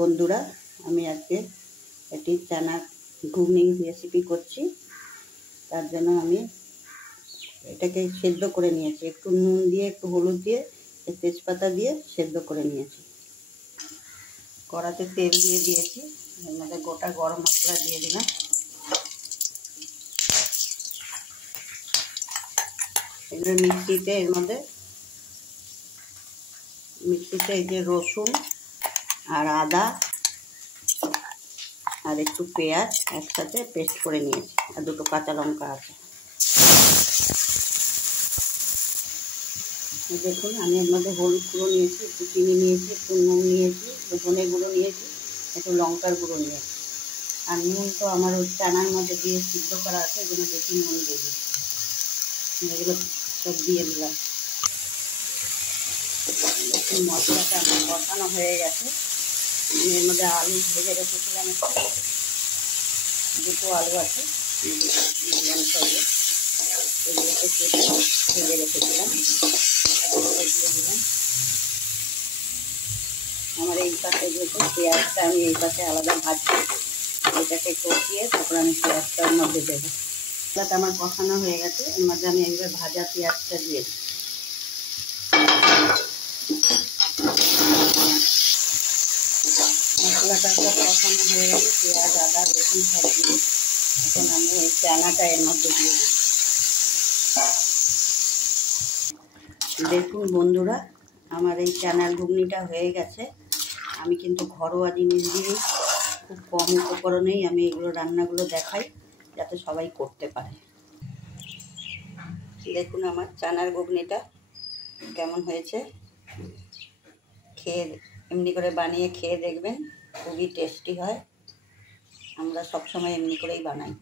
বন্ধুরা, আমি আজকে একটি চানা ঘুগনি রেসিপি করছি। তার জন্য আমি এটাকে সেদ্ধ করে নিয়েছি, একটু নুন দিয়ে একটু হলুদ দিয়ে তেজপাতা দিয়ে সেদ্ধ করে নিয়েছি। কড়াতে তেল দিয়ে দিয়েছি, এর মধ্যে গোটা গরম মশলা দিয়ে দিলাম। এগুলো মিক্সিতে এই যে রসুন আর আদা আর একটু পেঁয়াজ একসাথে পেস্ট করে নিয়েছি, আর দুটো কাঁচা লঙ্কা আছে। দেখুন, আমি এর মধ্যে হলুদ গুঁড়ো নিয়েছি, একটু চিনি নিয়েছি, একটু নুন নিয়েছি, একটু ধনে গুঁড়ো নিয়েছি, একটু লঙ্কার গুঁড়ো নিয়েছি। আর নুন তো আমার ওই চানার মধ্যে দিয়ে সিদ্ধ করা আছে, এগুলো বেশি নুন দিয়ে দিচ্ছি। এগুলো সব দিয়ে দিলাম। দেখুন, মশলাটা আমার কষানো হয়ে গেছে। এর মধ্যে আলু ভেজে রেখেছিলাম, দুটো আলু আছে মিডিয়াম সাইজের, এগুলোকে কেটে ভেজে রেখেছিলাম, দিয়ে দিলাম। আমার এই পাশে যেহেতু পেঁয়াজটা আমি এই পাশে আলাদা ভাজছি, এটাকে কষিয়ে তারপর আমি পেঁয়াজটার মধ্যে দেবো। মশলাটা আমার কষানো হয়ে গেছে, এর মধ্যে আমি এইভাবে ভাজা পেঁয়াজটা দিয়ে দিই। মশলাটা সব কষানো হয়ে গেছে, পেঁয়াজ আদা রসুন সব দিয়ে। এখন আমি এই চানাটা এর মধ্যে দিয়ে দিচ্ছি। দেখুন বন্ধুরা, আমার এই চানার ঘুগনিটা হয়ে গেছে। আমি কিন্তু ঘরোয়া জিনিস দিয়ে খুব কম উপকরণেই আমি এগুলো রান্নাগুলো দেখাই, যাতে সবাই করতে পারে। দেখুন আমার চানার ঘুগনিটা কেমন হয়েছে, খেয়ে এমনি করে বানিয়ে খেয়ে দেখবেন, খুবই টেস্টি হয়। আমরা সবসময় এমনি করেই বানাই।